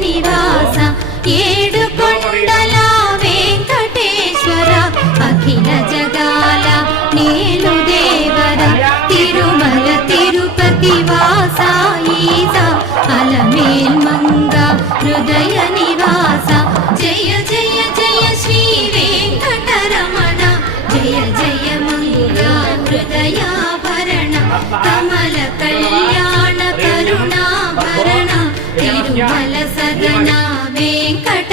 నివాస ఏడుకొండల వెంకటేశ్వర అఖిల జగాల నేలు దేవర తిరుమల తిరుపతి వాస ఈస అలమేల్మంగ హృదయ నివాస జయ జయ జయ శ్రీ వెంకటరమణ జయ జయ మంగళ హృదయాభరణ కమల కళ్యాణ కరుణాభరణ తిరుమల సదన వెంకట